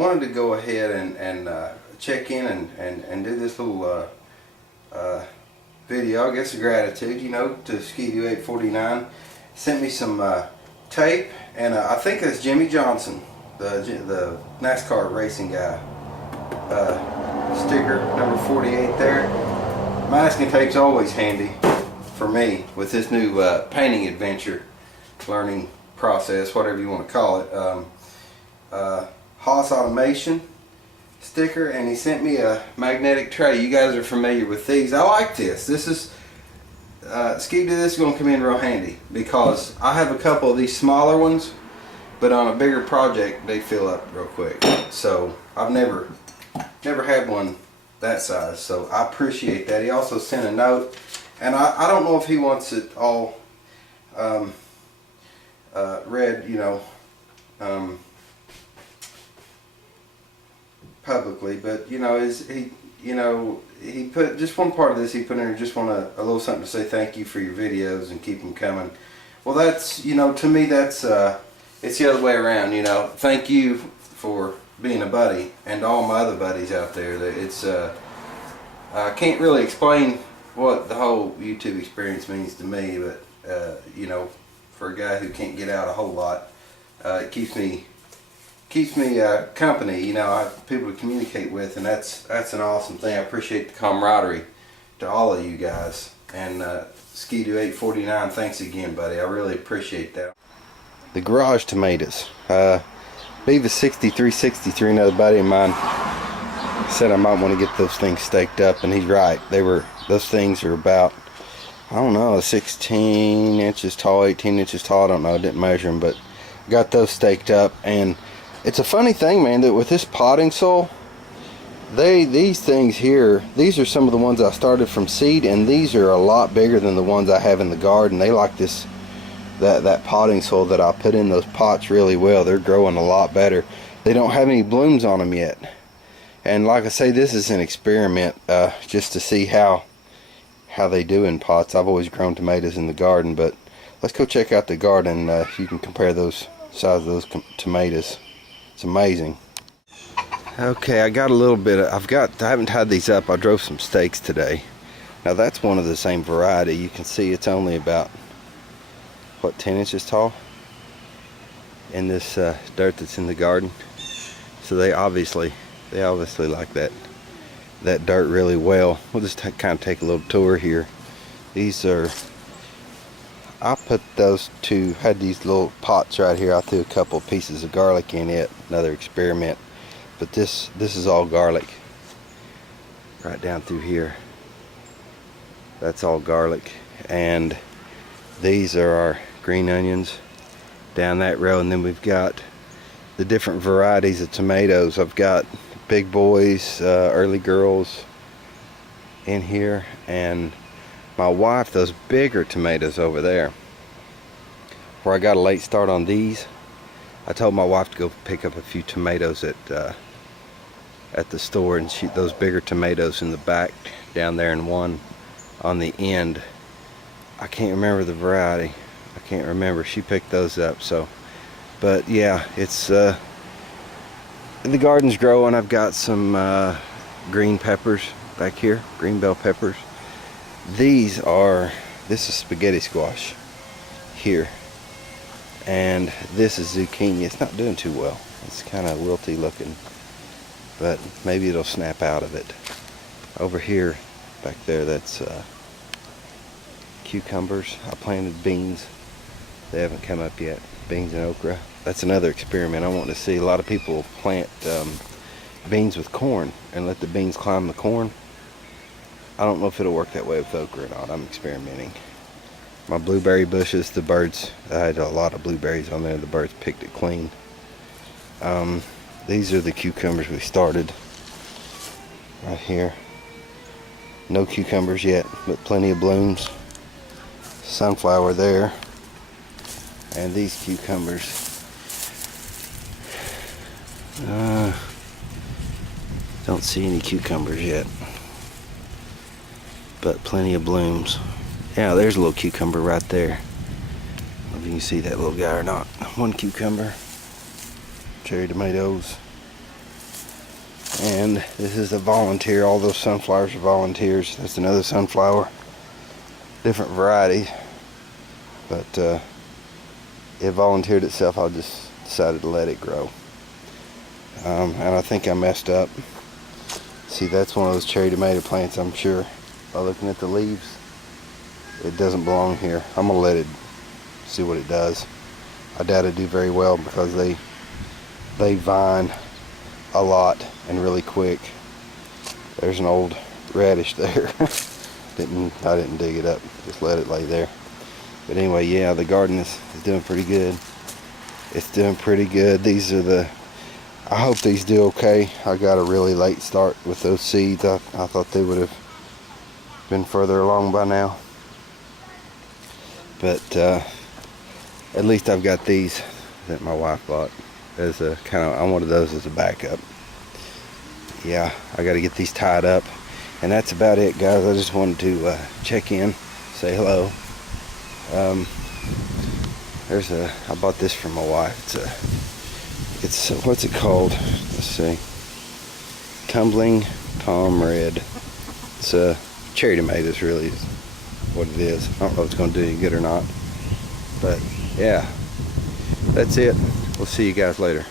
wanted to go ahead and check in and do this little video, I guess, of gratitude, you know, to Ski-Doo 849. Sent me some tape, and I think it's Jimmy Johnson, the NASCAR racing guy. Sticker number 48 there. Masking tape's always handy for me with this new painting adventure, learning process, whatever you want to call it. Haas Automation sticker, and he sent me a magnetic tray. You guys are familiar with these. I like this. This is Ski-Doo, this is going to come in real handy because I have a couple of these smaller ones, but on a bigger project they fill up real quick. So I've never had one that size, so I appreciate that. He also sent a note, and I don't know if he wants it all read, you know, publicly, but you know, he put just one part of this. He put in there, just want a little something to say thank you for your videos and keep them coming. Well, that's, you know, to me that's it's the other way around. You know, thank you for being a buddy, and all my other buddies out there. That it's I can't really explain what the whole YouTube experience means to me, but you know, for a guy who can't get out a whole lot, it keeps me company. You know, I have people to communicate with, and that's an awesome thing. I appreciate the camaraderie to all of you guys. And Ski-Doo 849, thanks again, buddy. I really appreciate that. The garage tomatoes. Beavis 6363, another buddy of mine, said I might want to get those things staked up, and he's right. Those things are about, I don't know, 16 inches tall, 18 inches tall. I don't know. I didn't measure them, but I got those staked up. And it's a funny thing, man, that with this potting soil, these things here, these are some of the ones I started from seed, and these are a lot bigger than the ones I have in the garden. They like this, that potting soil that I put in those pots really well. They're growing a lot better. They don't have any blooms on them yet. And like I say, this is an experiment just to see how they do in pots. I've always grown tomatoes in the garden, but let's go check out the garden. You can compare those size of those tomatoes. It's amazing. Okay, I got a little bit of, I haven't tied these up. I drove some stakes today. Now that's one of the same variety. You can see it's only about, what, 10 inches tall in this dirt that's in the garden. So they obviously like that dirt really well. We'll just kind of take a little tour here. These are, I put those two, had these little pots right here. I threw a couple pieces of garlic in it, another experiment. But this is all garlic. Right down through here. That's all garlic. And these are our green onions down that row. And then we've got the different varieties of tomatoes. I've got big boys, early girls in here, and my wife, those bigger tomatoes over there. Where I got a late start on these, I told my wife to go pick up a few tomatoes at the store, and those bigger tomatoes in the back down there, and one on the end. I can't remember the variety. I can't remember. She picked those up. So, but yeah, it's the garden's growing. I've got some green peppers back here, green bell peppers. This is spaghetti squash here, and this is zucchini. It's not doing too well. It's kind of wilty looking, but maybe it'll snap out of it. Over here, back there, that's cucumbers. I planted beans. They haven't come up yet. Beans and okra. That's another experiment I want to see. A lot of people plant beans with corn and let the beans climb the corn. I don't know if it'll work that way with okra or not. I'm experimenting. My blueberry bushes, the birds, I had a lot of blueberries on there. The birds picked it clean. These are the cucumbers we started right here. No cucumbers yet, but plenty of blooms. Sunflower there. And these cucumbers. Don't see any cucumbers yet, but plenty of blooms. Yeah, there's a little cucumber right there. I don't know if you can see that little guy or not. One cucumber. Cherry tomatoes. And this is a volunteer. All those sunflowers are volunteers. That's another sunflower, different variety, but it volunteered itself. I just decided to let it grow. And I think I messed up. See, that's one of those cherry tomato plants, I'm sure, by looking at the leaves. It doesn't belong here. I'm gonna let it see what it does. I doubt it'd do very well because they vine a lot and really quick. There's an old radish there. I didn't dig it up, just let it lay there. But anyway, yeah, the garden is doing pretty good. It's doing pretty good. These are I hope these do okay. I got a really late start with those seeds. I thought they would have been further along by now. But at least I've got these that my wife bought as a I wanted those as a backup. Yeah, I got to get these tied up. And that's about it, guys. I just wanted to check in, say hello. I bought this for my wife. It's what's it called? Let's see. Tumbling Tom Red. It's cherry tomatoes, really, is what it is. I don't know if it's going to do any good or not. But yeah, that's it. We'll see you guys later.